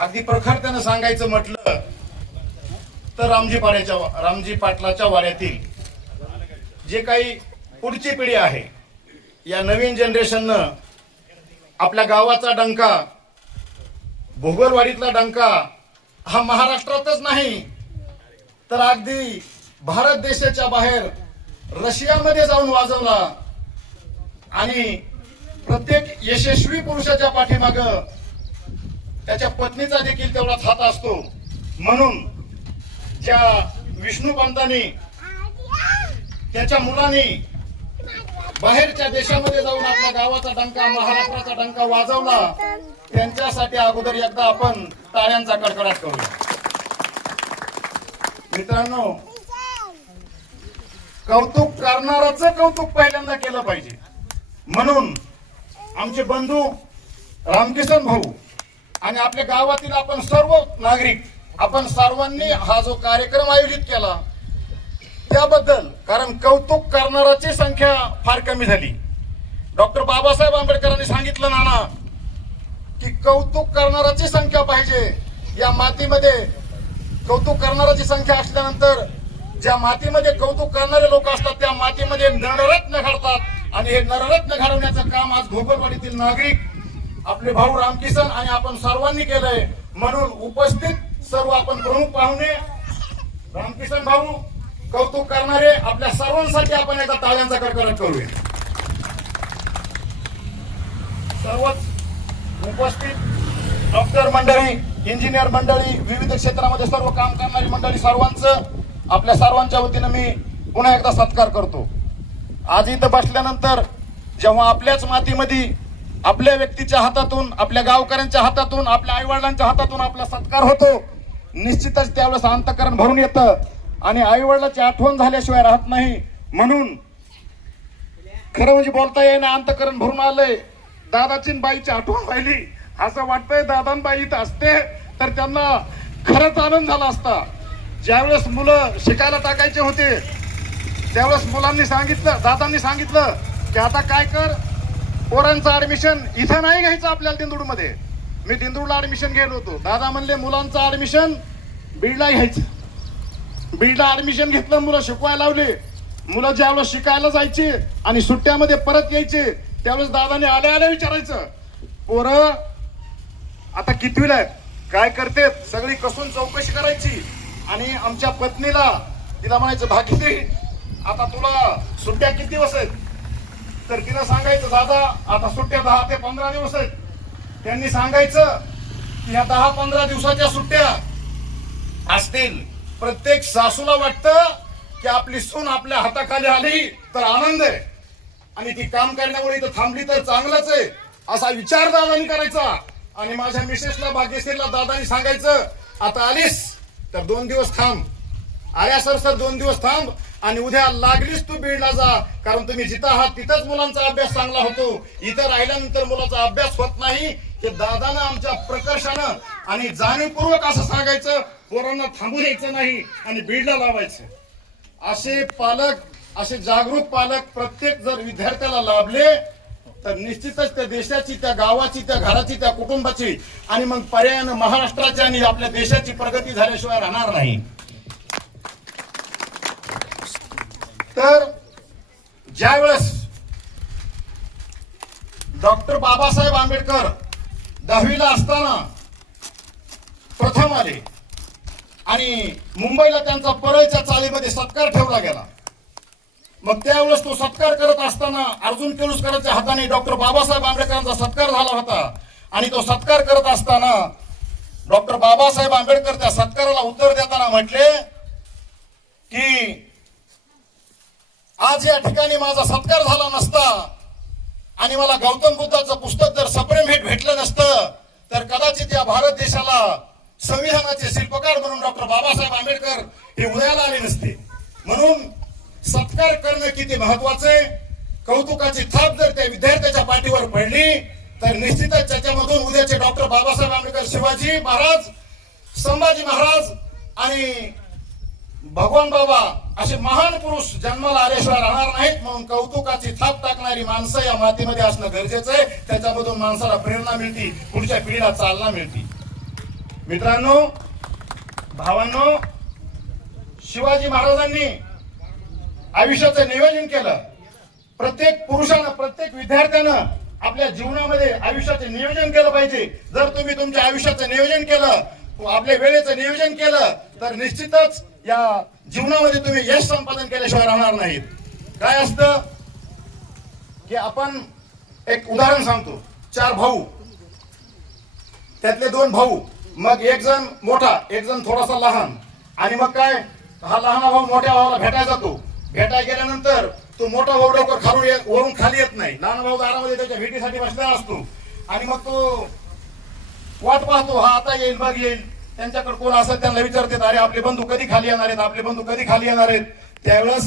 अगदी प्रखरतेनं सांगायचं म्हटलं तर रामजी पाटलाच्या वाड्यातील जे काही पुढची पिढी आहे, या नवीन जनरेशननं आपल्या गावाचा डंका, भोगलवाडीतला डंका हा महाराष्ट्रातच नाही तर अगदी भारत देशाच्या बाहेर रशियामध्ये जाऊन वाजवला. आणि प्रत्येक यशस्वी पुरुषाच्या पाठीमाग त्याच्या पत्नीचा देखील तेवढाच हात असतो. म्हणून ज्या विष्णुपंतांनी त्याच्या मुलांनी बाहेरच्या देशामध्ये जाऊन आपल्या गावाचा डंका, महाराष्ट्राचा डंका वाजवला, त्यांच्यासाठी अगोदर एकदा आपण टाळ्यांचा कडकडाट करूया. मित्रांनो, कौतुक करणाराचं कौतुक पहिल्यांदा केलं पाहिजे. म्हणून आमचे बंधू रामकिसन भाऊ आणि आपल्या गावातील आपण सर्व नागरिक, आपण सर्वांनी हा जो कार्यक्रम आयोजित केला त्याबद्दल, कारण कौतुक करणाराची संख्या फार कमी झाली. डॉक्टर बाबासाहेब आंबेडकरांनी सांगितलं नाना की कौतुक करणाराची संख्या पाहिजे. या मातीमध्ये कौतुक करणाराची संख्या असल्यानंतर ज्या मातीमध्ये कौतुक करणारे लोक असतात त्या मातीमध्ये नररत्न घडतात. आणि हे नररत्न घडवण्याचं काम आज भोगलवाडीतील नागरिक, आपले भाऊ रामकिसन आणि आपण सर्वांनी केलंय. म्हणून उपस्थित सर्व आपण प्रमुख पाहुणे, रामकिसन भाऊ, कौतुक करणारे, आपल्या सर्वांसाठी आपण एकदा टाळ्यांचा कडकडाट करूया. सर्वच उपस्थित डॉक्टर मंडळी, इंजिनियर मंडळी, विविध क्षेत्रामध्ये सर्व काम करणारी मंडळी, सर्वांचं आपल्या सर्वांच्या वतीनं मी पुन्हा एकदा सत्कार करतो. आज इथं बसल्यानंतर जेव्हा आपल्याच मातीमध्ये आपल्या व्यक्तीच्या हातातून, आपल्या गावकऱ्यांच्या हातातून, आपल्या आईवडिलांच्या हातातून आपला सत्कार होतो, निश्चितच त्यावेळेस अंतःकरण भरून येतं आणि आईवडिलाची आठवण झाल्याशिवाय राहत नाही. म्हणून खरं म्हणजे बोलता येईना, अंतःकरण भरून आलंय. दादाची बाईची आठवण राहिली. असं वाटतंय दादांबाई इथं असते तर त्यांना खरंच आनंद झाला असता. ज्यावेळेस मुलं शिकायला टाकायचे होते त्यावेळेस मुलांनी सांगितलं, दादांनी सांगितलं की आता काय कर, पोरांचं ऍडमिशन इथं नाही घ्यायचं आपल्याला दिंडूरमध्ये. मी दिंडूरला ऍडमिशन गेलो होतो. दादा म्हणले मुलांचं ऍडमिशन बीडला घ्यायचं. बीडला ऍडमिशन घेतलं, मुलं शिकवायला लावले. मुलं ज्यावेळेस शिकायला जायची आणि सुट्ट्यामध्ये परत यायचे त्यावेळेस दादाने आल्या आल्या विचारायचं, पोरं आता कितवीला आहेत, काय करते, सगळी कसून चौकशी करायची. आणि आमच्या पत्नीला, तिला म्हणायचं भागीते आता तुला सुट्ट्या किती दिवस आहेत, तर तिला सांगायचं दादा आता सुट्ट्या 10 ते 15 दिवस आहेत. त्यांनी सांगायचं की ह्या 10-15 दिवसाच्या सुट्ट्या असतील. प्रत्येक सासूला वाटतं की आपली सून आपल्या हाताखाली आली तर आनंद आहे आणि ती काम करण्यामुळे इथं थांबली तर चांगलंच आहे, असा विचार दादानी करायचा. आणि माझ्या मिसेसला, भाग्यश्रीला दादानी सांगायचं आता आलीस तर 2 दिवस थांब, आल्या सर 2 दिवस थांब आणि उद्या लागलीस तू बीडला जा, कारण तुम्ही जिथं आहात तिथंच मुलांचा अभ्यास चांगला होतो, इथं राहिल्यानंतर मुलाचा अभ्यास होत नाही. हे दादानं आमच्या प्रकर्षानं आणि जाणीवपूर्वक असं सांगायचं, पोरांना थांबू द्यायचं नाही आणि बीडला लावायचं. असे पालक, असे जागरूक पालक प्रत्येक जर विद्यार्थ्याला लाभले तर निश्चितच त्या देशाची, त्या गावाची, त्या घराची, त्या कुटुंबाची आणि मग पर्यायानं महाराष्ट्राची आणि आपल्या देशाची प्रगती झाल्याशिवाय राहणार नाही. तर ज्यावेळेस डॉक्टर बाबासाहेब आंबेडकर 10वीला असताना प्रथम आले आणि मुंबईला त्यांचा परळच्या चाळीमध्ये सत्कार ठेवला गेला. मग त्यावेळेस तो सत्कार करत असताना अर्जुन केळुसकरांच्या हाताने डॉक्टर बाबासाहेब आंबेडकरांचा सत्कार झाला होता. आणि तो सत्कार करत असताना डॉक्टर बाबासाहेब आंबेडकर त्या सत्काराला उत्तर देताना म्हटले की आज या ठिकाणी माझा सत्कार झाला नसता आणि मला गौतम बुद्धाचं पुस्तक जर सप्रेम भेटलं नसतं तर कदाचित या भारत देशाला संविधानाचे शिल्पकार म्हणून डॉक्टर बाबासाहेब आंबेडकर हे उदयाला आले नसते. म्हणून सत्कार करणं किती महत्वाचे. कौतुकाची थाप जर त्या विद्यार्थ्याच्या पाठीवर पडली तर निश्चितच त्याच्यामधून उद्याचे डॉक्टर बाबासाहेब आंबेडकर, शिवाजी महाराज, संभाजी महाराज आणि भगवान बाबा असे महान पुरुष जन्माला आल्याशिवाय राहणार नाहीत, म्हणून कौतुकाची थाप टाकणारी माणसं या मातीमध्ये असणं गरजेचं आहे. त्याच्यामधून माणसाला प्रेरणा मिळते, पुढच्या पिढीला चालना मिळते. मित्रांनो, भावांनो, शिवाजी महाराजांनी आयुष्याचं नियोजन केलं. प्रत्येक पुरुषानं, प्रत्येक विद्यार्थ्यानं आपल्या जीवनामध्ये आयुष्याचं नियोजन केलं पाहिजे. जर तुम्ही तुमच्या आयुष्याचं नियोजन केलं, आपल्या वेळेचं नियोजन केलं, तर निश्चितच या जीवनामध्ये तुम्ही यश संपादन केल्याशिवाय राहणार नाहीत. काय असतं की आपण एक उदाहरण सांगतो. 4 भाऊ, त्यातले 2 भाऊ, मग एक जण मोठा, एक जण थोडासा लहान. आणि मग काय, हा लहान भाऊ मोठ्या भावाला भेटायला जातो. भेटायला गेल्यानंतर तो मोठा भाऊ लवकर वरून खाली येत नाही. लहान भाऊ दारामध्ये त्याच्या भेटीसाठी बसलेला असतो. आणि मग तो वाट पाहतो, हा आता येईल, मग येईल. त्यांच्याकडे कोण असं त्यांना विचारतात, अरे आपले बंधू कधी खाली येणार आहेत, आपले बंधू कधी खाली येणार आहेत. त्यावेळेस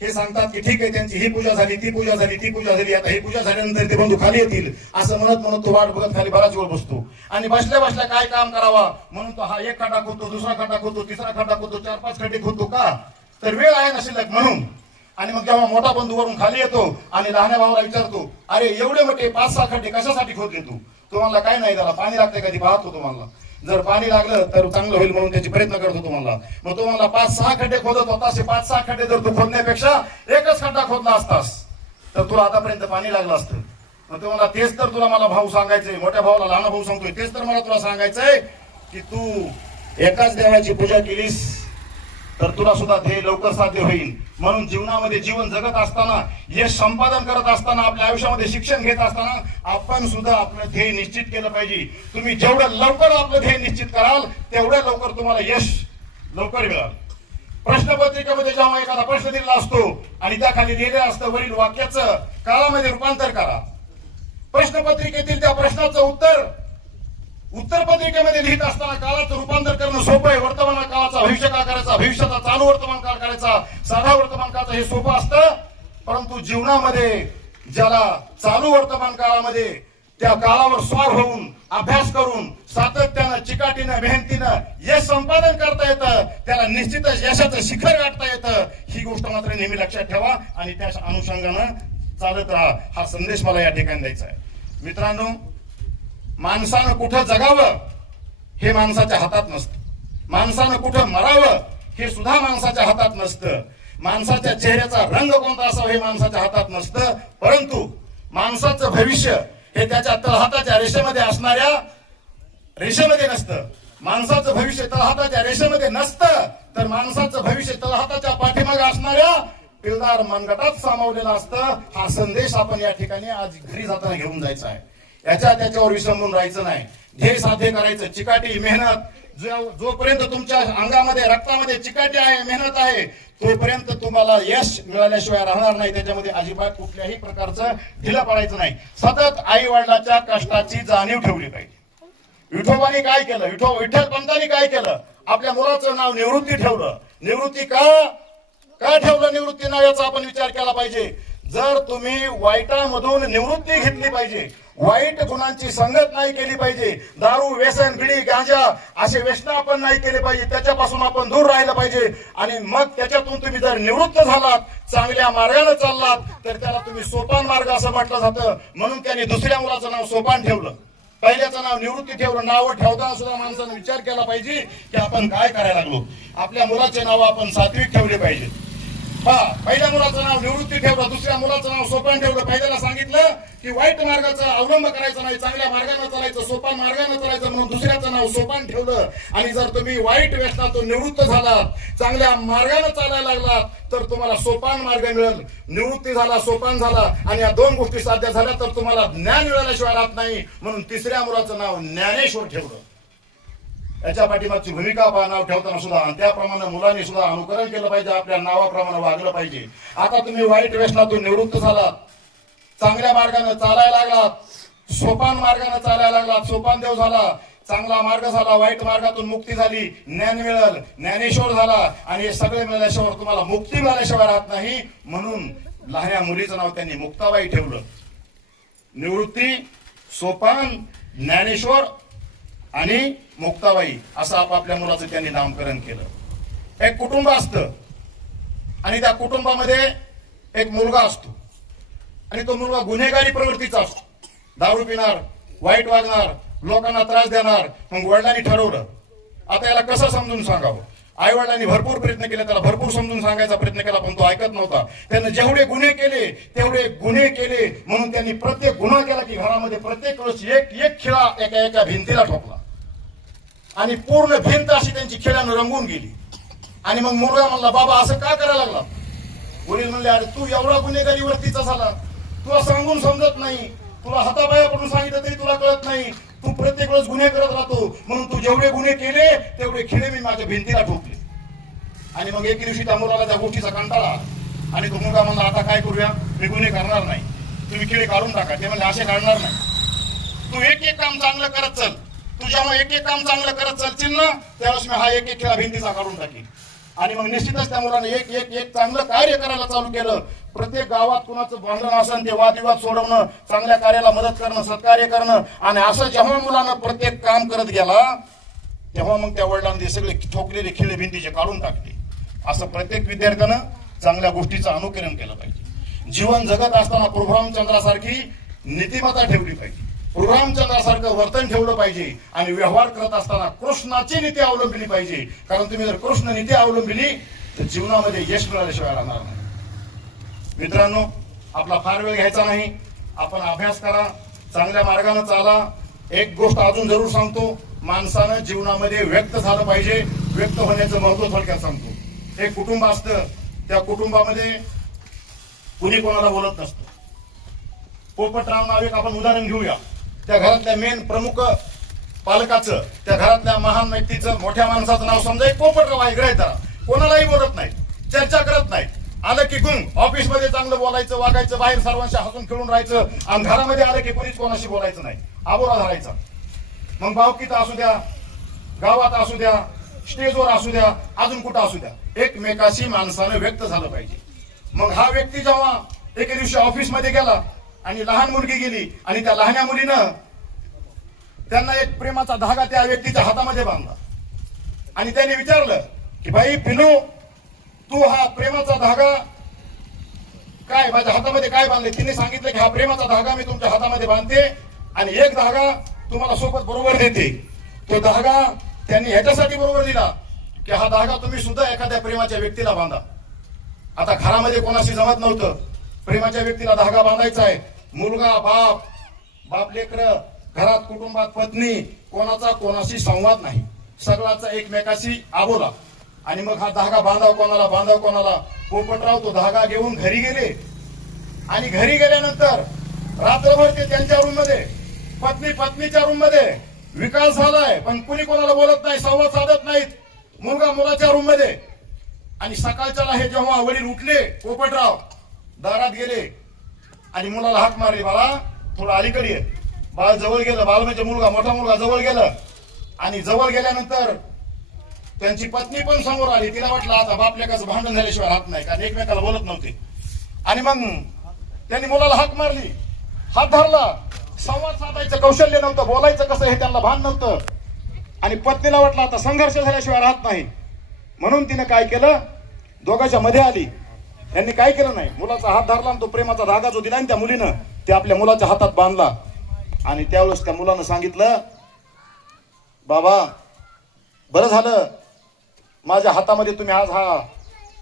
हे सांगतात की ठीक आहे, त्यांची ही पूजा झाली, ती पूजा झाली, ती पूजा झाली, आता ही पूजा झाल्यानंतर ते बंधू खाली येतील. असं म्हणत म्हणत तो वाट बघत खाली बराच वेळ बसतो. आणि बसल्या बसल्या काय काम करावा म्हणून तो हा एक खड्डा खोदतो, दुसरा खड्डा खोदतो, तिसरा खड्डा खोदतो, 4-5 खड्डे खोदतो. का तर वेळ आहे ना शिल्लक म्हणून. आणि मग जेव्हा मोठा बंधू वरून खाली येतो आणि लहान्या भावाला विचारतो, अरे एवढे मोठे 5-6 खड्डे कशासाठी खोदले तू? तुम्हाला काय नाही, त्याला पाणी लागते कधी पाहतो तुम्हाला. जर पाणी लागलं तर चांगलं होईल म्हणून त्याचे प्रयत्न करतो तुम्हाला. मग तुम्हाला 5-6 खड्डे खोदत होता. असे 5-6 खड्डे जर तू खोदण्यापेक्षा एकच खड्डा खोदला असतास तर तुला आतापर्यंत पाणी लागलं असतं. मग तुम्हाला तेच तर तुला मला भाऊ सांगायचंय, मोठ्या भावाला लहान भाऊ सांगतोय, तेच तर मला तुला सांगायचंय की तू एकाच देवाची पूजा केलीस तर तुला सुद्धा ध्येय लवकर साध्य होईल. म्हणून जीवनामध्ये जीवन जगत असताना, यश संपादन करत असताना, आपल्या आयुष्यामध्ये शिक्षण घेत असताना आपण सुद्धा आपलं ध्येय निश्चित केलं पाहिजे. तुम्ही जेवढं लवकर आपलं ध्येय निश्चित कराल तेवढ्या लवकर तुम्हाला यश लवकर मिळाल. प्रश्नपत्रिकेमध्ये जेव्हा एखादा प्रश्न दिलेला असतो आणि त्याखाली लिहिलेलं असतं, वरील वाक्याचं काळामध्ये रूपांतर करा. प्रश्नपत्रिकेतील त्या प्रश्नाचं उत्तर पत्रिकेमध्ये लिहित असताना काळाचं रूपांतर करणं सोपं आहे. वर्तमान काळाचा भविष्य काळ करायचा, भविष्याचा चालू वर्तमान काळ करायचा, साधा वर्तमान काळाचा हे सोपं असतं. परंतु जीवनामध्ये ज्याला चालू वर्तमान काळामध्ये त्या काळावर स्वार होऊन, अभ्यास करून, सातत्यानं, चिकाटीनं, मेहनतीनं यश संपादन करता येतं, त्याला निश्चितच यशाचं शिखर गाठता येतं. ही गोष्ट मात्र नेहमी लक्षात ठेवा आणि त्या अनुषंगानं चालत राहा. हा संदेश मला या ठिकाणी द्यायचा आहे. मित्रांनो, माणसानं कुठं जगावं हे माणसाच्या हातात नसतं. माणसानं कुठं मरावं हे सुद्धा माणसाच्या हातात नसतं. माणसाच्या चेहऱ्याचा रंग कोणता असावा हे माणसाच्या हातात नसतं. परंतु माणसाचं भविष्य हे त्याच्या तळहाताच्या रेषेमध्ये असणाऱ्या रेषेमध्ये नसतं. माणसाचं भविष्य तळहाताच्या रेषेमध्ये नसतं, तर माणसाचं भविष्य तळहाताच्या पाठीमागे असणाऱ्या पिळदार मनगटात सामावलेलं असतं. हा संदेश आपण या ठिकाणी आज घरी जाताना घेऊन जायचा आहे. त्याच्यावर विसंबून राहायचं नाही. ध्येय साध्य करायचं, चिकाटी, मेहनत. जोपर्यंत तुमच्या अंगामध्ये, रक्तामध्ये चिकाटी आहे, मेहनत आहे, तोपर्यंत तुम्हाला यश मिळाल्याशिवाय राहणार नाही. त्याच्यामध्ये अजिबात कुठल्याही प्रकारचं ढिला पडायचं नाही. सतत आई वडिलांच्या कष्टाची जाणीव ठेवली पाहिजे. विठोबाने काय केलं, विठ्ठल पंतांनी काय केलं, आपल्या मुलाचं नाव निवृत्ती ठेवलं. निवृत्ती का ठेवलं निवृत्ती नाव, याचा आपण विचार केला पाहिजे. जर तुम्ही वाईटामधून निवृत्ती घेतली पाहिजे, वाईट गुणांची संगत नाही केली पाहिजे, दारू, व्यसन, बिडी, गांजा असे व्यसन आपण नाही केले पाहिजे, त्याच्यापासून आपण दूर राहिलं पाहिजे. आणि मग त्याच्यातून तुम्ही जर निवृत्त झालात, चांगल्या मार्गाने चाललात, तर त्याला तुम्ही सोपान मार्ग असं म्हटलं जातं. म्हणून त्यांनी दुसऱ्या मुलाचं नाव सोपान ठेवलं, पहिल्याचं नाव निवृत्ती ठेवलं. नाव ठेवताना सुद्धा माणसाने विचार केला पाहिजे की आपण काय करायला लागलो. आपल्या मुलाचे नाव आपण सात्विक ठेवले पाहिजे. पहिल्या मुलाचं नाव निवृत्ती ठेवलं, दुसऱ्या मुलाचं नाव सोपान ठेवलं. पहिल्याला सांगितलं की वाईट मार्गाचा अवलंब करायचा नाही, चांगल्या मार्गाने चालायचं, सोपान मार्गाने चालायचं, म्हणून दुसऱ्याचं नाव सोपान ठेवलं. आणि जर तुम्ही वाईट व्यसनातून निवृत्त झालात, चांगल्या मार्गाने चालायला लागलात, तर तुम्हाला सोपान मार्ग मिळेल. निवृत्ती झाला, सोपान झाला, आणि या 2 गोष्टी साध्य झाल्या तर तुम्हाला ज्ञान मिळाल्याशिवाय राहत नाही. म्हणून तिसऱ्या मुलाचं नाव ज्ञानेश्वर ठेवलं. याच्या पाठीमागची भूमिका नाव ठेवताना सुद्धा, आणि त्याप्रमाणे मुलांनी सुद्धा अनुकरण केलं पाहिजे, आपल्या नावाप्रमाणे वागलं पाहिजे. आता तुम्ही वाईट व्यसनातून निवृत्त झालात, चांगल्या मार्गाने चालायला लागलात, सोपान मार्गाने चालायला लागलात, सोपान देव झाला, चांगला मार्ग झाला, वाईट मार्गातून मुक्ती झाली, ज्ञान मिळालं, ज्ञानेश्वर झाला. आणि हे सगळे मिळाल्याशिवाय तुम्हाला मुक्ती मिळाल्याशिवाय राहत नाही. म्हणून लहान्या मुलीचं नाव त्यांनी मुक्ताबाई ठेवलं. निवृत्ती, सोपान, ज्ञानेश्वर आणि मुक्ताबाई असं आपापल्या मुलाचं त्यांनी नामकरण केलं. एक कुटुंब असतं आणि त्या कुटुंबामध्ये एक मुलगा असतो आणि तो मुलगा गुन्हेगारी प्रवृत्तीचा असतो. दारू पिणार, वाईट वागणार, लोकांना त्रास देणार. मग वडिलांनी ठरवलं आता याला कसं समजून सांगावं. आई वडिलांनी भरपूर प्रयत्न केले, त्याला भरपूर समजून सांगायचा प्रयत्न केला, पण तो ऐकत नव्हता. त्याने जेवढे गुन्हे केले तेवढे गुन्हे केले. म्हणून त्यांनी प्रत्येक गुन्हा केला की घरामध्ये प्रत्येक वेळेस एक एक खिळा एका एका भिंतीला ठोकला आणि पूर्ण भिंत अशी त्यांची खिळ्यानं रंगून गेली. आणि मग मुलगा म्हणला, बाबा असं का करायला लागला? वडील म्हणले, अरे तू एवढा गुन्हेगारी वरतीचा झाला, तुला सांगून समजत नाही, तुला हाताबाया पडून सांगितलं तरी तुला कळत नाही, तू प्रत्येक वेळेस गुन्हे करत राहतो. म्हणून तू जेवढे गुन्हे केले तेवढे खिळे मी माझ्या भिंतीला ठोकले. आणि मग एक दिवशी त्या मुलाला त्या गोष्टीचा कंटाळा आणि तो मुलगा म्हणला, आता काय करूया, मी गुन्हे करणार नाही, तुम्ही खिळे काढून टाका. ते म्हणजे असे काढणार नाही, तू एक एक काम चांगलं करत चल, तू जेव्हा एक एक काम चांगलं करत चलशील ना त्यावेळेस मी हा एक एक खिळा भिंतीचा काढून टाकेन. आणि मग निश्चितच त्या मुलाने एक एक एक चांगलं कार्य करायला चालू केलं. प्रत्येक गावात कुणाचं भांडण असेल ते वादविवाद सोडवणं, चांगल्या कार्याला मदत करणं, सत्कार्य करणं. आणि असं जेव्हा मुलानं प्रत्येक काम करत गेला तेव्हा मग त्या वडिलांनी सगळे ठोकलेले खिळे भिंतीचे काढून टाकले. असं प्रत्येक विद्यार्थ्यानं चांगल्या गोष्टीचं अनुकरण केलं पाहिजे. जीवन जगत असताना प्रभुरामचंद्रासारखी नीतिमत्ता ठेवली पाहिजे, प्रभुरामचंद्रासारखं वर्तन ठेवलं पाहिजे. आणि व्यवहार करत असताना कृष्णाची नीती अवलंबली पाहिजे. कारण तुम्ही जर कृष्ण नीती अवलंबली तर जीवनामध्ये यश मिळाल्याशिवाय राहणार नाही. मित्रांनो, आपला फार वेळ घ्यायचा नाही, आपण अभ्यास करा, चांगल्या मार्गाने चाला. एक गोष्ट अजून जरूर सांगतो, माणसानं जीवनामध्ये व्यक्त झालं पाहिजे. व्यक्त होण्याचं महत्व थोडक्यात सांगतो. एक कुटुंब असतं, त्या कुटुंबामध्ये कुणी कोणाला बोलत नसतं. पोपटराव नाव एक आपण उदाहरण घेऊया. त्या घरातल्या मेन प्रमुख पालकाचं, त्या घरातल्या महान व्यक्तीचं, मोठ्या माणसाचं नाव समजा एक पोपटराव आहे. ग्रहिता कोणालाही बोलत नाही, चर्चा करत नाही. आलं की गुंग, ऑफिस मध्ये चांगलं बोलायचं, वागायचं, बाहेर सर्वांशी हसून खेळून राहायचं. आणि घरामध्ये आलं की कोणीच कोणाशी बोलायचं नाही, आबोला धरायचा. मग भावकीत असू द्या, गावात असू द्या, स्टेजवर असू द्या, अजून कुठं असू द्या, एकमेकाशी माणसानं व्यक्त झालं पाहिजे. मग हा व्यक्ती जेव्हा एके दिवशी ऑफिस मध्ये गेला आणि लहान मुलगी गेली आणि त्या लहान्या मुलीनं त्यांना एक प्रेमाचा धागा त्या व्यक्तीच्या हातामध्ये बांधला. आणि त्याने विचारलं की बाई पिलू, तू हा प्रेमाचा धागा काय माझ्या हातामध्ये काय बांधले? तिने सांगितलं की हा प्रेमाचा धागा मी तुमच्या हातामध्ये बांधते आणि एक धागा तुम्हाला सोबत बरोबर देते. तो धागा त्यांनी ह्याच्यासाठी बरोबर दिला की हा धागा तुम्ही सुद्धा एखाद्या प्रेमाच्या व्यक्तीला बांधा. आता घरामध्ये कोणाशी जमत नव्हतं, प्रेमाच्या व्यक्तीला धागा बांधायचा आहे. मुलगा, बाप लेकर, घरात कुटुंबात पत्नी, कोणाचा कोणाशी संवाद नाही, सगळ्याचा एकमेकाशी आबोला. आणि मग हा धागा बांधाव कोणाला. पोपटराव तो धागा घेऊन घरी गेले. आणि घरी गेल्यानंतर रात्रभर ते त्यांच्या रूम मध्ये, पत्नीच्या रूम मध्ये विकास झालाय, पण कुणी कोणाला बोलत नाही, संवाद साधत नाहीत. मुलगा मुलाच्या रूम मध्ये. आणि सकाळच्याला हे जेव्हा वडील उठले, पोपटराव दारात गेले आणि मुलाला हाक मारली, बाळा थोडं अलीकडे ये. बाळ जवळ गेलं, बाळ म्हणजे मुलगा, मोठा मुलगा जवळ गेलं. आणि जवळ गेल्यानंतर त्यांची पत्नी पण समोर आली. तिला वाटलं आता बाप लेकाचं भांडण झाल्याशिवाय राहत नाही, कारण एकमेकाला बोलत नव्हते. आणि मग त्यांनी मुलाला हाक मारली, हात धरला. संवाद साधायचं कौशल्य नव्हतं, बोलायचं कसं हे त्यांना भान नव्हतं. आणि पत्नीला वाटलं आता संघर्ष झाल्याशिवाय राहत नाही, म्हणून तिने काय केलं, दोघांच्या मध्ये आली. यांनी काय केलं नाही, मुलाचा हात धरला आणि तो प्रेमाचा धागा जो दिला त्या मुलीनं ते आपल्या मुलाच्या हातात बांधला. आणि त्यावेळेस त्या मुलानं सांगितलं, बाबा बरं झालं माझ्या हातामध्ये तुम्ही आज हा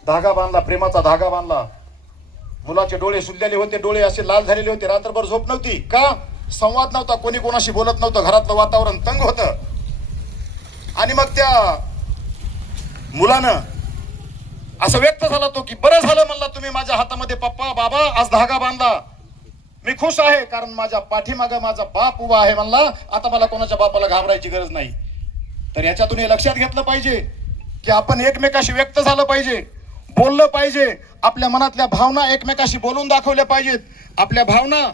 धागा बांधला, प्रेमाचा धागा बांधला. मुलाचे डोळे सुजलेले होते, डोळे असे लाल झालेले होते, रात्रभर झोप नव्हती. का? संवाद नव्हता, कोणी कोणाशी बोलत नव्हतं, घरातलं वातावरण तंग होतं. आणि मग त्या मुलानं असं व्यक्त झाला तो की बरं झालं म्हणला तुम्ही माझ्या हातामध्ये पप्पा बाबा आज धागा बांधला, मी खुश आहे, कारण माझ्या पाठीमागं माझा बाप उभा आहे म्हणला. आता मला कोणाच्या बापाला घाबरायची गरज नाही. तर याच्यातून हे लक्षात घेतलं पाहिजे की आपण एकमेकाशी व्यक्त झालं पाहिजे, बोललं पाहिजे, आपल्या मनातल्या भावना एकमेकाशी बोलून दाखवल्या पाहिजेत. आपल्या भावना,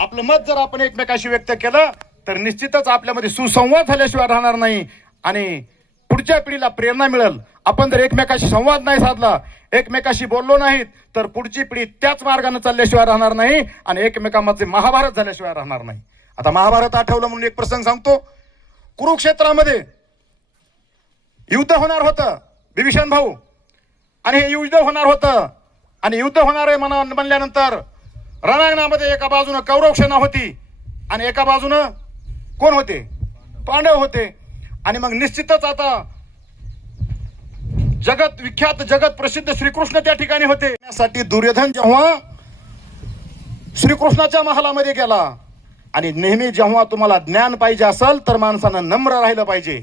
आपलं मत जर आपण एकमेकाशी व्यक्त केलं तर निश्चितच आपल्यामध्ये सुसंवाद झाल्याशिवाय राहणार नाही आणि पुढच्या पिढीला प्रेरणा मिळेल. आपण जर एकमेकाशी संवाद नाही साधला, एकमेकाशी बोललो नाहीत तर पुढची पिढी त्याच मार्गाने चालल्याशिवाय राहणार नाही आणि एकमेकांमध्ये महाभारत झाल्याशिवाय राहणार नाही. आता महाभारत आठवलं म्हणून एक प्रसंग सांगतो. कुरुक्षेत्रामध्ये युद्ध होणार होतं, विभीषण भाऊ. आणि हे युद्ध होणार होतं. आणि युद्ध होणार आहे म्हणल्यानंतर रणांगणामध्ये एका बाजूनं कौरव सेना होती आणि एका बाजूनं कोण होते? पांडव होते. आणि मग निश्चितच आता जगत विख्यात जगत प्रसिद्ध श्रीकृष्ण त्या ठिकाणी होते. त्यासाठी दुर्योधन जेव्हा श्रीकृष्णाच्या महालामध्ये गेला, आणि नेहमी जेव्हा तुम्हाला ज्ञान पाहिजे असेल तर माणसानं नम्र राहिलं पाहिजे,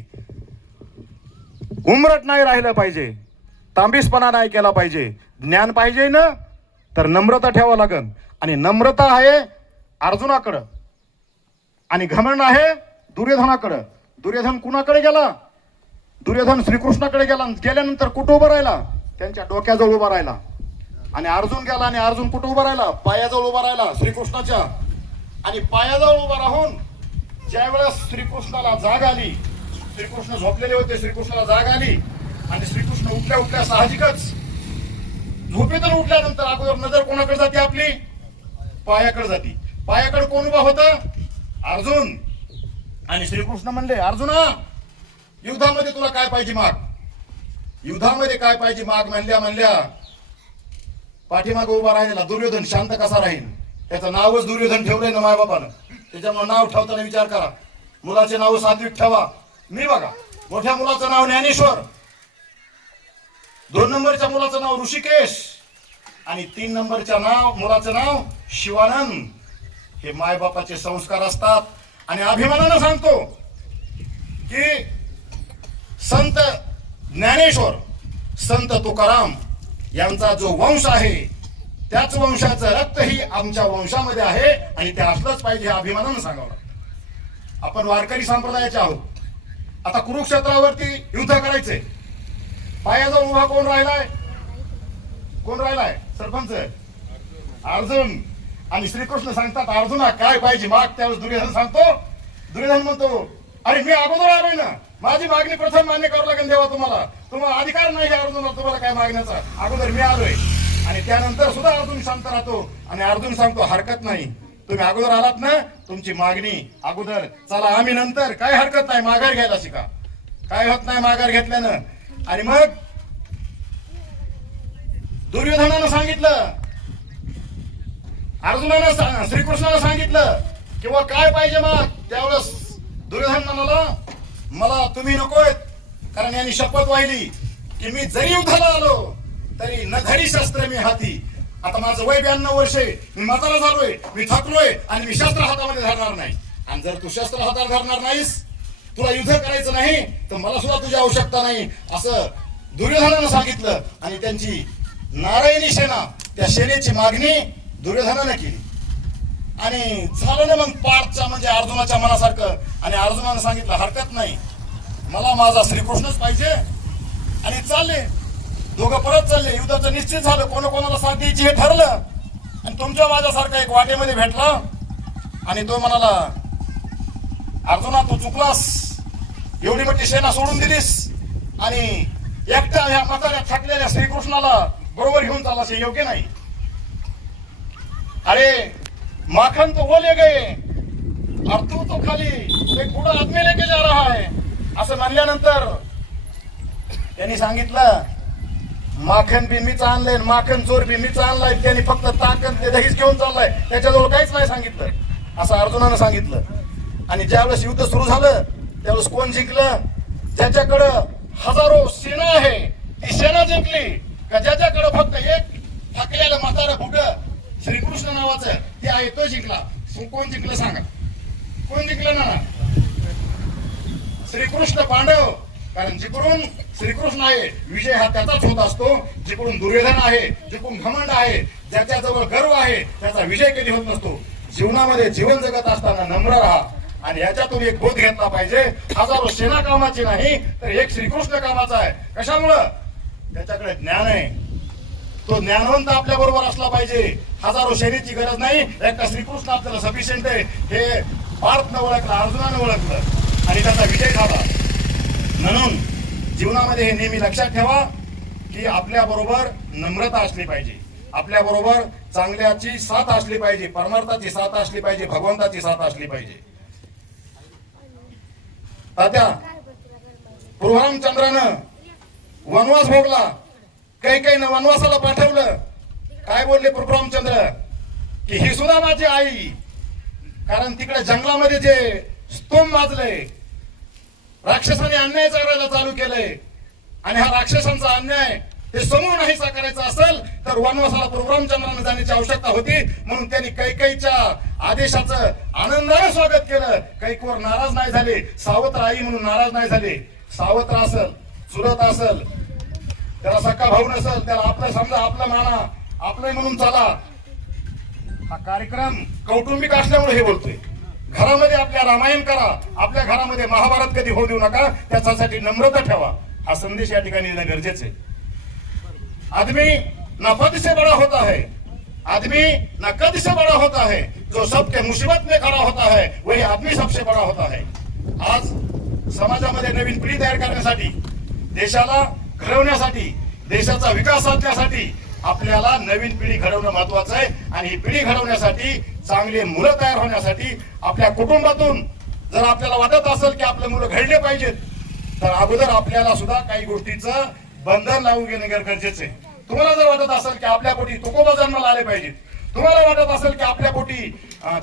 उमरट नाही राहिलं पाहिजे, तांबीसपणा नाही केला पाहिजे. ज्ञान पाहिजे ना तर नम्रता ठेवावं लागेल. आणि नम्रता आहे अर्जुनाकडं आणि घमंड आहे दुर्योधनाकडं. दुर्योधन कुणाकडे गेला? दुर्योधन श्रीकृष्णाकडे गेला. गेल्यानंतर कुठं उभा राहिला? त्यांच्या डोक्याजवळ उभा राहिला. आणि अर्जुन गेला आणि अर्जुन कुठं उभा राहिला? पायाजवळ उभा राहिला श्रीकृष्णाच्या. आणि पायाजवळ उभा राहून ज्या वेळेस श्रीकृष्णाला जाग आली, श्रीकृष्ण झोपलेले होते, श्रीकृष्णाला जाग आली आणि श्रीकृष्ण उठल्या उठल्या साहजिकच झोपेतून उठल्यानंतर अगोदर नजर कोणाकडे जाते? आपली पायाकडे जाते. पायाकडे कोण उभा होता? अर्जुन. आणि श्रीकृष्ण म्हणले, अर्जुना युद्धामध्ये तुला काय पाहिजे माग? युद्धामध्ये काय पाहिजे माग? म्हणल्या पाठीमाग उभा राहिलेला दुर्योधन शांत कसा राहील? त्याचं नावच दुर्योधन ठेवलंय ना मायबापानं. त्याच्यामुळे नाव ठेवताना विचार करा. मुलाचे नाव सात्विक ठेवा. मी बघा, मोठ्या मुलाचं नाव ज्ञानेश्वर, 2 नंबरच्या मुलाचं नाव ऋषिकेश आणि 3 नंबरच्या मुलाचं नाव शिवानंद. हे मायबापाचे संस्कार असतात. आणि अभिमानानं सांगतो की संत ज्ञानेश्वर, संत तुकाराम यांचा जो वंश आहे त्याच वंशाचं रक्तही आमच्या वंशामध्ये आहे आणि ते असलंच पाहिजे, हे अभिमानानं सांगावं. आपण वारकरी संप्रदायाचे आहोत. आता कुरुक्षेत्रावरती युद्ध करायचंय. पायाजवळ उभा कोण राहिलाय? कोण राहिलाय? सरपंच अर्जुन. आणि श्रीकृष्ण सांगतात, अर्जुना काय पाहिजे माग? त्यावेळेस दुर्योधन सांगतो, दुर्योधन म्हणतो, अरे मी अगोदर आलोय ना, माझी मागणी प्रथम मान्य करावं लागेल देवा. तुम्हाला अधिकार नाही अर्जुनला तुम्हाला काय मागण्याचा, अगोदर मी आलोय. आणि त्यानंतर सुद्धा अर्जुन शांत राहतो. आणि अर्जुन सांगतो, हरकत नाही, तुम्ही अगोदर आलात ना, तुमची मागणी अगोदर, चला आम्ही नंतर, काय हरकत नाही, माघार घ्यायला शिका, काय होत नाही माघार घेतल्यानं. आणि मग दुर्योधनानं सांगितलं, अर्जुनानं श्रीकृष्णाला सांगितलं किंवा काय पाहिजे मग. त्यावेळेस दुर्योधन म्हणाला, मला तुम्ही नकोय, कारण यांनी शपथ वाहिली की मी जरी युद्धाला आलो तरी न धरी शस्त्र मी हाती. आता माझं वय 92 वर्षे, मी म्हातारा झालोय, मी थकलोय आणि मी शस्त्र हातामध्ये धरणार नाही. आणि जर तू शस्त्र हातात धरणार नाहीस, तुला युद्ध करायचं नाही, तर मला सुद्धा तुझी आवश्यकता नाही, असं दुर्योधनानं सांगितलं. आणि त्यांची नारायणी सेना, त्या सेनेची मागणी दुर्योधनानं केली. आणि झालं ना मग पार्थच्या म्हणजे अर्जुनाच्या मनासारखं. आणि अर्जुनानं सांगितलं, हरकत नाही, मला माझा श्रीकृष्णच पाहिजे. आणि चालले दोघं, परत चालले. युद्धाचं निश्चित झालं, कोणाला साथ द्यायची हे ठरलं. आणि तुमच्या माझ्यासारखा एक वाटेमध्ये भेटला आणि तो म्हणाला, अर्जुना तू चुकलास, एवढी मोठी सेना सोडून दिलीस आणि एकट्या ह्या म्हाताऱ्या थकलेल्या श्रीकृष्णाला बरोबर घेऊन चाललास, हे योग्य नाही. अरे माखन तो वो ले गए और तू तो खाली एक बूढ़ा आदमी लेके जा रहा है, असं म्हणल्यानंतर त्यांनी सांगितलं, माखन बी मीच आणलंय, माखन चोर बी मीच आणलाय, त्यांनी फक्त ताकद ते दहीच घेऊन चाललाय, त्याच्याजवळ काहीच नाही सांगितलं, असं अर्जुनानं सांगितलं. आणि ज्यावेळेस युद्ध सुरू झालं त्यावेळेस कोण जिंकलं? ज्याच्याकडं हजारो सेना आहे ती सेना जिंकली का? ज्याच्याकडं फक्त एक थकलेलं म्हातारं बुडं श्रीकृष्ण नावाचं ते आहे तो जिंकला. कोण जिंकलं सांगा? कोण जिंकलं ना? श्रीकृष्ण पांडव. कारण जिकडून श्रीकृष्ण आहे विजय हा त्याचाच होत असतो, जिकडून दुर्योधन आहे, जिकडून घमंड आहे, ज्याच्याजवळ गर्व आहे त्याचा विजय कधी होत नसतो. जीवनामध्ये जीवन जगत असताना नम्र राहा. आणि याच्यातून एक बोध घेतला पाहिजे, हजारो सेना कामाची नाही तर एक श्रीकृष्ण कामाचा आहे. कशामुळं? त्याच्याकडे ज्ञान आहे, तो ज्ञानवंत आपल्या बरोबर असला पाहिजे. हजारो सेनेची गरज नाही, एकटा श्रीकृष्ण आपल्याला सफिशियंट आहे. हे पार्थनं ओळखलं, अर्जुनानं ओळखलं आणि त्याचा विजय झाला. म्हणून जीवनामध्ये हे नेहमी लक्षात ठेवा की आपल्या बरोबर नम्रता असली पाहिजे, आपल्या बरोबर चांगल्याची साथ असली पाहिजे, परमार्थाची साथ असली पाहिजे, भगवंताची साथ असली पाहिजे. तात्या पूर्वरामचंद्रानं वनवास भोगला, काही वनवासाला पाठवलं. काय बोलले परशुरामचंद्र की ही सुद्धा माझी आई. कारण तिकडे जंगलामध्ये जे स्तोम माजलंय, राक्षसाने अन्याय करायला चालू केलंय आणि हा राक्षसांचा अन्याय ते समूळ नाहीसा करायचा असेल तर वनवासाला परशुरामचंद्राने जाण्याची आवश्यकता होती. म्हणून त्यांनी कैकेयीच्या आदेशाचं आनंदाने स्वागत केलं. कैकेयीवर नाराज नाही झाले, सावत्र आई म्हणून नाराज नाही झाले. सावत्र असल, चुलत असल, त्याला सक्का भाऊ नसल, त्याला आपलं समजा, आपलं माना, आपलं म्हणून चला. हा कार्यक्रम कौटुंबिक असल्यामुळे हे बोलतोय. घरामध्ये आपल्या रामायण करा, आपल्या घरामध्ये महाभारत कधी होऊ देऊ नका, त्याच्यासाठी नम्रता ठेवा. हा संदेश या ठिकाणी देणं गरजेचं आहे. आदमी ना पद से बड़ा होता है, आदमी ना कद से बड़ा होता है, जो सबके मुसीबत में खड़ा होता है वही आदमी सबसे बड़ा होता है. आज समाजामध्ये नवीन पिढी तयार करण्यासाठी, देशाला घडवण्यासाठी, देशाचा विकास साधण्यासाठी आपल्याला नवीन पिढी घडवणं महत्वाचं आहे. आणि ही पिढी घडवण्यासाठी, चांगले मुलं तयार होण्यासाठी आपल्या कुटुंबातून जर आपल्याला वाटत असेल की आपले मुलं घडले पाहिजेत, तर अगोदर आपल्याला सुद्धा काही गोष्टीचं बंधन लावून घेणे गरजेचे आहे. तुम्हाला जर वाटत असेल की आपल्या पोटी तुकोबा जन्माला आले पाहिजेत, तुम्हाला वाटत असेल की आपल्या पोटी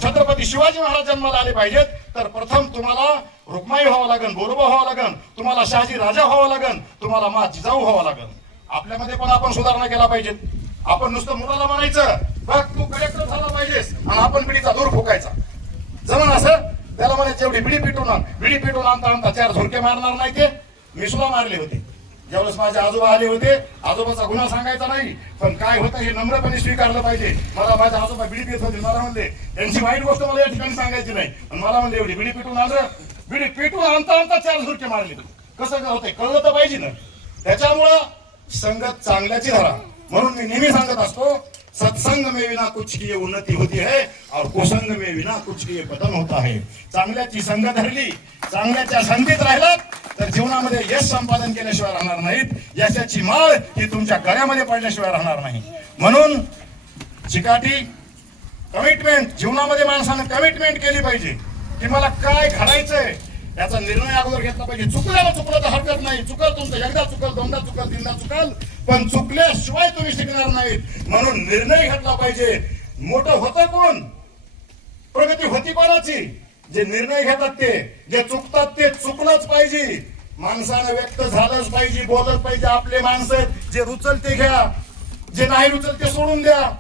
छत्रपती शिवाजी महाराज जन्माला आले पाहिजेत, तर प्रथम तुम्हाला रुक्माई व्हावं लागेल, गोरोबा व्हावं लागेल, तुम्हाला शहाजी राजा व्हावं लागेल, तुम्हाला मा जिजाऊ व्हावं लागेल. आपल्यामध्ये पण आपण सुधारणा केला पाहिजेत. आपण नुसतं मुलाला म्हणायचं बघ तू कलेक्टर झाला पाहिजेस आणि आपण बिडीचा दूर फुकायचा. जमन असं त्याला म्हणायचं एवढी बिडी पिटून आण. बिडी पिटून आणता चार झुरके मारणार नाही. ते मी सुद्धा मारले होते ज्यावेळेस माझे आजोबा आले होते. आजोबाचा गुन्हा सांगायचा नाही, पण काय होतं हे नम्रपणे स्वीकारलं पाहिजे. मला माझे आजोबा बिडी पित होते, मला म्हणले त्यांची वाईट गोष्ट मला या ठिकाणी सांगायची नाही, पण मला म्हणले एवढी बिडी पिटून आणलं. बिडी पिटून आणता चार झुरके मारले. कसं होतंय कळलं तर पाहिजे ना. त्याच्यामुळं संगत चांगल्याची धरा. म्हणून मी नेहमी सांगत असतो, सत्संग में विना कुछ किए उन्नति होती है और कुसंग में विना कुछ किए पतन होता है. चांगल्याची संगत धरली, चांगल्याच्या संगतीत राहिलात तर जीवनामध्ये यश संपादन केल्याशिवाय राहणार नाहीत. यशाची माळ ही तुमच्या गळ्यामध्ये पडल्याशिवाय राहणार नाही. म्हणून चिकाटी, कमिटमेंट, जीवनामध्ये माणसानं कमिटमेंट केली पाहिजे की मला काय घडायचंय याचा निर्णय अगोदर घेतला पाहिजे. चुकलं तर हरकत नाही. चुकल तुमचं, एकदा चुकल, दोनदा चुकल, तीनदा चुकल, पण चुकल्याशिवाय तुम्ही शिकणार नाहीत. म्हणून निर्णय घेतला पाहिजे. मोठं होतं कोण? प्रगती होती कोणाची? जे निर्णय घेतात ते, जे चुकतात ते चुकलंच पाहिजे. माणसानं व्यक्त झालंच पाहिजे, बोलच पाहिजे. आपले माणसं जे रुचल ते घ्या, जे नाही रुचल ते सोडून द्या.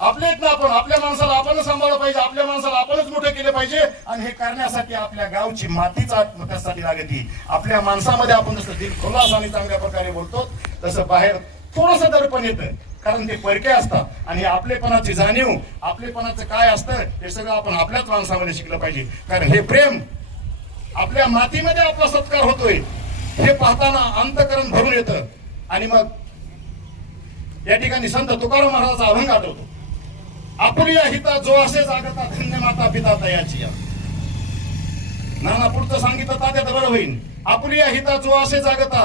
आपलेच ना आपण, आपल्या माणसाला आपणच सांभाळलं पाहिजे, आपल्या माणसाला आपणच मोठं केलं पाहिजे. आणि हे करण्यासाठी आपल्या गावची मातीच त्यासाठी लागते. आपल्या माणसामध्ये आपण जसं दिल खुलास आणि चांगल्या प्रकारे बोलतो तसं बाहेर थोडस दडपण येतं, कारण ते परके असतात. आणि आपलेपणाची जाणीव, आपलेपणाचं काय असतं हे सगळं आपण आपल्याच माणसामध्ये शिकलं पाहिजे. कारण हे प्रेम, आपल्या मातीमध्ये आपला सत्कार होतोय हे पाहताना अंतकरण भरून येतं. आणि मग या ठिकाणी संत तुकाराम महाराजांचा अभंग आठवतो. आपुलिया हिता जो असे जागता धन्य माता पिता तयाची. नाना पुढचं सांगितलं तात्यात बरं होईल. आपुलिया हिता जो असे जागता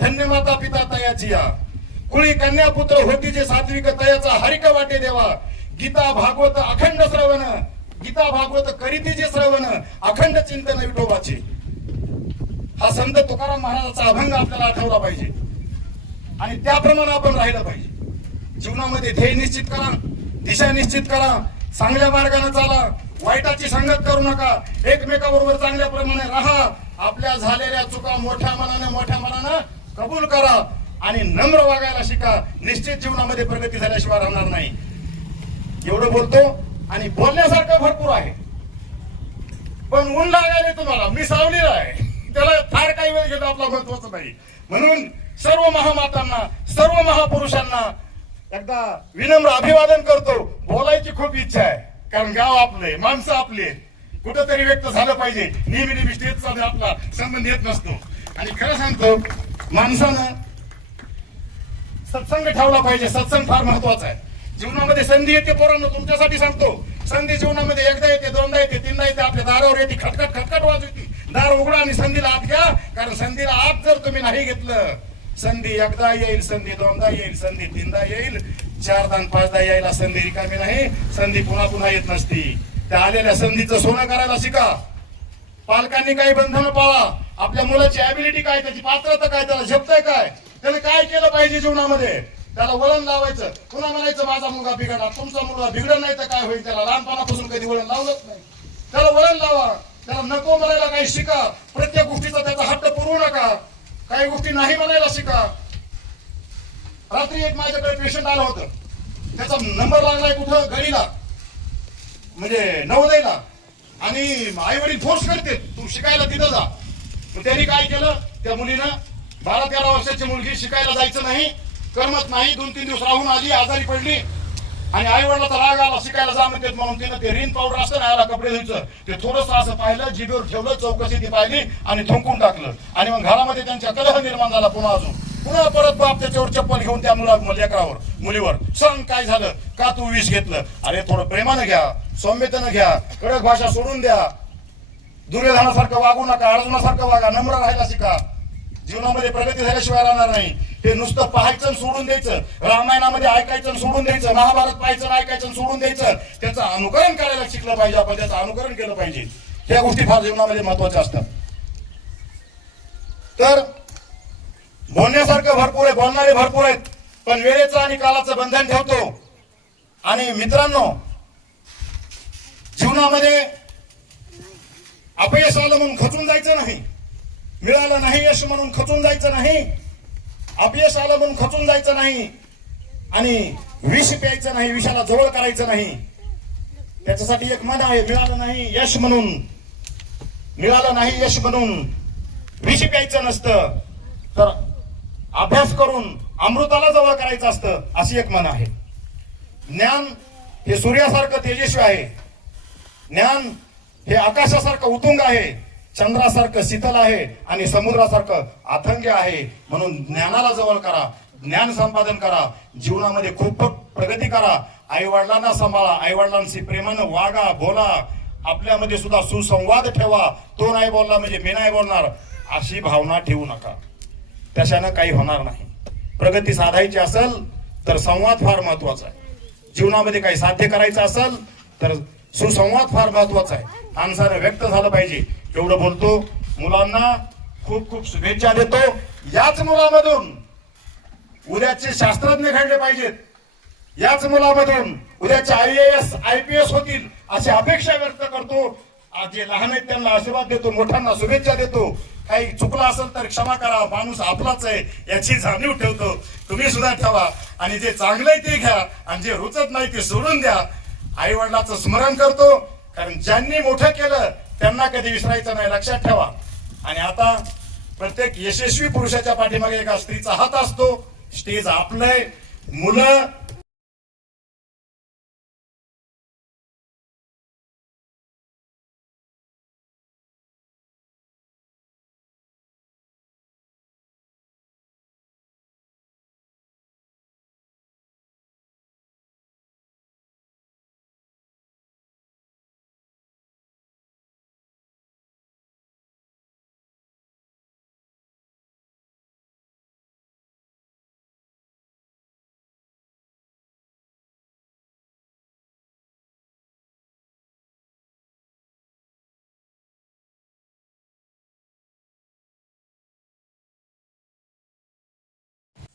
धन्य माता पिता तयाची. कुळी कन्या पुत्र होती जे सात्विक तयाचा हरिक वाटे देवा. गीता भागवत अखंड श्रवण, गीता भागवत करीती जे श्रवण अखंड चिंतन विठोबाचे. हा संत तुकाराम महाराजांचा अभंग आपल्याला आठवला पाहिजे आणि त्याप्रमाणे आपण राहिलं पाहिजे. जीवनामध्ये ध्येय निश्चित करा, दिशा निश्चित करा, चांगल्या मार्गाने चाला, वाईटाची संगत करू नका, एकमेकाबरोबर चांगल्या प्रमाणे राहा. आपल्या झालेल्या चुका मोठ्या मनानं कबूल करा आणि नम्र वागायला शिका. निश्चित जीवनामध्ये प्रगती झाल्याशिवाय राहणार नाही. एवढं बोलतो आणि बोलण्यासारखं भरपूर आहे, पण ऊन लागायला तुम्हाला, मी सावलीला आहे, त्याला फार काही वेळ घेतो आपला महत्वाचं नाही. म्हणून सर्व महामातांना, सर्व महापुरुषांना एकदा विनम्र अभिवादन करतो. बोलायची खूप इच्छा आहे, कारण गाव आपले, माणसं आपले, कुठंतरी व्यक्त झालं पाहिजे. नेहमी स्टेजचा आपला संबंध येत नसतो. आणि खरं सांगतो, माणसानं सत्संग ठेवला पाहिजे. सत्संग फार महत्वाचा आहे. जीवनामध्ये संधी येते, पोरांना तुमच्यासाठी सांगतो, संधी जीवनामध्ये एकदा येते, दोनदा येते, तीनदा येते, आपल्या दारावर येते, खटखट वाजवते. दार उघडा आणि संधीला आत घ्या, कारण संधीला आत जर तुम्ही नाही घेतलं, संधी एकदा येईल, संधी दोनदा येईल, संधी तीनदा येईल, चारदा आणि पाचदा यायला संधी रिकामी नाही. संधी पुन्हा येत नसती. त्या आलेल्या संधीचं सोनं करायला शिका. पालकांनी काही बंधनं पाळा. आपल्या मुलाची ऍबिलिटी काय, त्याची पात्रता काय, त्याला झेपतंय काय, त्याने काय केलं पाहिजे जीवनामध्ये, त्याला वळण लावायचं. पुन्हा म्हणायचं माझा मुलगा बिघडला, तुमचा मुलगा बिघडत नाही तर काय होईल, त्याला लहानपणापासून कधी वळण लावलंच नाही. त्याला वळण लावा, त्याला नको म्हणायला काही शिका, प्रत्येक गोष्टीचा त्याचा हट्ट पुरवू नका, काही गोष्टी नाही म्हणायला शिका. रात्री एक माझ्याकडे पेशंट आलं होतं, त्याचा नंबर लागलाय कुठं, गडीला म्हणजे नवोदयला, आणि आई वडील फोर्स करते तू शिकायला तिथं जा. त्यांनी काय केलं, त्या मुलीनं 12-13 वर्षाची मुलगी शिकायला जायचं नाही, करमत नाही, 2-3 दिवस राहून आली, आजारी पडली, आणि आई वडिलाचा राग आला, शिकायला जा म्हणते म्हणून तिनं ते रिन पावडर असतं ना याला कपडे धुयचं ते थोडंसं असं पाहिलं, जिभेवर ठेवलं, चौकशी ती पाहिली आणि थुंकून टाकलं. आणि मग घरामध्ये त्यांच्या कलह निर्माण झाला. पुन्हा परत बाप त्याच्यावर चप्पल घेऊन त्या लेकरावर मुलीवर, सांग काय झालं, का तू विष घेतलं. अरे थोडं प्रेमानं घ्या, सौम्यतेनं घ्या, कडक भाषा सोडून द्या, दुर्योधनासारखं वागू नका, अर्जुनासारखं वागा, नम्र राहायला शिका. जीवनामध्ये प्रगती झाल्याशिवाय राहणार नाही. हे नुसतं पाहायचं सोडून द्यायचं, रामायणामध्ये ऐकायचं सोडून द्यायचं, महाभारत पाहायचं ऐकायचं सोडून द्यायचं, त्याचं अनुकरण करायला शिकलं पाहिजे आपण, त्याचं अनुकरण केलं पाहिजे. ह्या गोष्टी फार जीवनामध्ये महत्वाच्या असतात. तर बोलण्यासारखं भरपूर आहे, बोलणारे भरपूर आहेत, पण वेळेचं आणि कालाचं बंधन ठेवतो. आणि मित्रांनो, जीवनामध्ये अपयश आलं म्हणून खचून जायचं नाही, मिळालं नाही यश म्हणून खचून जायचं नाही, अपयश आलं म्हणून खचून जायचं नाही, आणि विष प्यायचं नाही, विषाला जवळ करायचं नाही. त्याच्यासाठी एक मन आहे, मिळालं नाही यश म्हणून विष प्यायचं नसतं, तर अभ्यास करून अमृताला जवळ करायचं असतं, अशी एक मन आहे. ज्ञान हे सूर्यासारखं तेजस्वी आहे, ज्ञान हे आकाशासारखं उतुंग आहे, चंद्रासारखं शीतल आहे, आणि समुद्रासारखं अथंग आहे. म्हणून ज्ञानाला जवळ करा, ज्ञान संपादन करा, जीवनामध्ये खूप प्रगती करा, आई वडिलांना सांभाळा, आई वडिलांशी प्रेमानं वागा, बोला, आपल्यामध्ये सुद्धा सुसंवाद ठेवा. तो नाही बोलला म्हणजे मी नाही बोलणार अशी भावना ठेवू नका, त्याच्यानं काही होणार नाही. प्रगती साधायची असेल तर संवाद फार महत्वाचा आहे. जीवनामध्ये काही साध्य करायचं असेल तर सुसंवाद फार महत्वाचा आहे. माणसानं व्यक्त झालं पाहिजे. एवढं बोलतो, मुलांना खूप खूप शुभेच्छा देतो. याच मुलामधून उद्याचे शास्त्रज्ञ घडले पाहिजेत, याच मुलामधून उद्याचे IAS IPS होतील अशी अपेक्षा व्यक्त करतो. आज जे लहान आहेत त्यांना आशीर्वाद देतो, मोठ्यांना शुभेच्छा देतो. काही चुकलं असेल तर क्षमा करा, माणूस आपलाच आहे याची जाणीव ठेवतो. तुम्ही सुद्धा ठेवा, आणि जे चांगलं आहे ते घ्या, आणि जे रुचत नाही ते सोडून द्या. आई वडिलांचं स्मरण करतो, कारण ज्यांनी मोठं केलं त्यांना कधी विसरायचं नाही, लक्षात ठेवा. आणि आता प्रत्येक यशस्वी पुरुषाच्या पाठीमागे एका स्त्रीचा हात असतो. स्टेज आपलंय, मुलं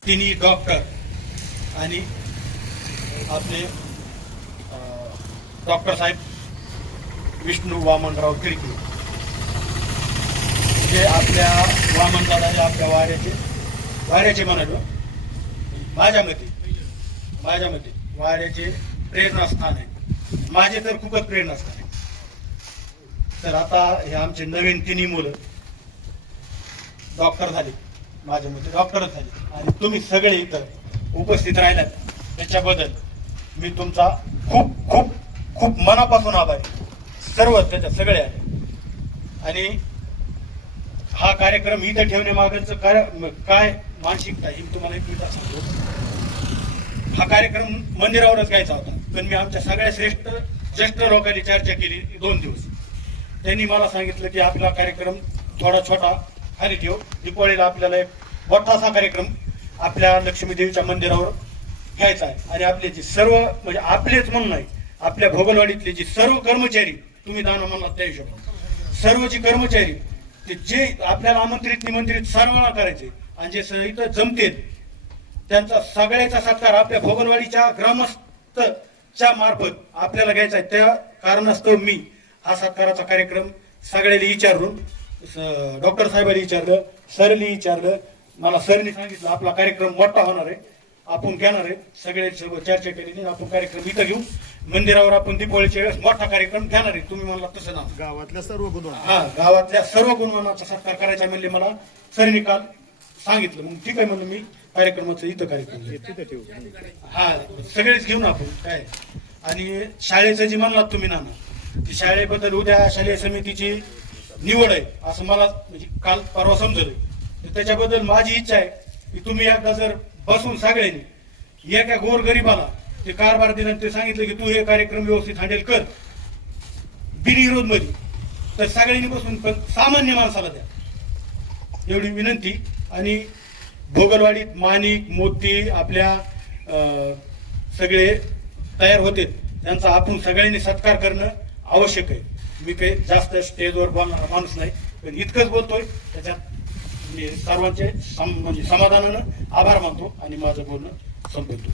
तिन्ही डॉक्टर आणि आपले डॉक्टर साहेब विष्णू वामनराव तिडकी, जे आपल्या वामनदादाने आपल्या वाऱ्याचे म्हणालो, माझ्या मते वाऱ्याचे प्रेरणास्थान आहे. माझे तर खूपच प्रेरणास्थान आहे. तर आता हे आमचे नवीन तिन्ही मुलं डॉक्टर झाले, माझ्या मते डॉक्टरच झाले, आणि तुम्ही सगळे इथं उपस्थित राहिलात त्याच्याबद्दल मी तुमचा खूप खूप खूप मनापासून आभारी. सर्व त्याच्या सगळे आहे. आणि हा कार्यक्रम इथं ठेवण्यामागचं काय मानसिकता ही तुम्हाला एक मिनिट सांगतो. हा कार्यक्रम मंदिरावरच घ्यायचा होता, पण मी आमच्या सगळ्या ज्येष्ठ लोकांनी चर्चा केली 2 दिवस. त्यांनी मला सांगितलं की आपला कार्यक्रम थोडा छोटा खाली ठेव, दीपावळीला आपल्याला एक मोठासा कार्यक्रम आपल्या लक्ष्मी देवीच्या मंदिरावर घ्यायचा आहे. आणि आपले जे सर्व, म्हणजे आपलेच म्हणून नाही, आपल्या भोगलवाडीतले जे सर्व कर्मचारी, तुम्ही दाना म्हणलात त्या हिशोबाने सर्व जे कर्मचारी ते जे आपल्याला आमंत्रित निमंत्रित सर्वांना करायचे आणि जे इथं जमतील त्यांचा सगळ्याचा सत्कार आपल्या भोगनवाडीच्या ग्रामस्थच्या मार्फत आपल्याला घ्यायचा आहे. त्या कारणास्तव मी हा सत्काराचा कार्यक्रम सगळ्याला विचारून डॉक्टर साहेबांनी विचारलं, सरनी विचारलं, मला सरनी सांगितलं आपला कार्यक्रम मोठा होणार आहे, आपण घेणार आहे. सगळ्यांसोबत चर्चा केलेली आपण कार्यक्रम इथं घेऊ. मंदिरावर आपण दीपावलीच्या वेळेस मोठा कार्यक्रम घेणार आहे. तुम्ही म्हणला तसं ना, गावातल्या सर्व गुण गावातल्या सर्व गुणवानाचा सत्कार करायचा म्हणले मला सरनी काल सांगितलं. मग ठीक आहे म्हणलं मी कार्यक्रमाचं इथं कार्यक्रम तिथे ठेवू. सगळेच घेऊन आपण काय. आणि शाळेचं जे म्हणलात तुम्ही नाना, ती शाळेबद्दल उद्या शालेय समितीची निवड आहे असं मला म्हणजे काल परवा समजलं. तर त्याच्याबद्दल माझी इच्छा आहे की तुम्ही एकदा जर बसून सगळ्यांनी एका गोरगरीबाला ते कारभार दिल्यानंतर ते सांगितलं की तू हे कार्यक्रम व्यवस्थित हँडल कर बिनविरोध मध्ये, तर सगळ्यांनी बसून पण सामान्य माणसाला द्या एवढी विनंती. आणि भोगलवाडीत माणिक मोती आपल्या सगळे तयार होते, त्यांचा आपण सगळ्यांनी सत्कार करणं आवश्यक आहे. मी काही जास्त स्टेजवर बोलणारा माणूस नाही, पण इतकंच बोलतोय त्याच्यात म्हणजे सर्वांचे म्हणजे समाधानानं आभार मानतो आणि माझं बोलणं संपवतो.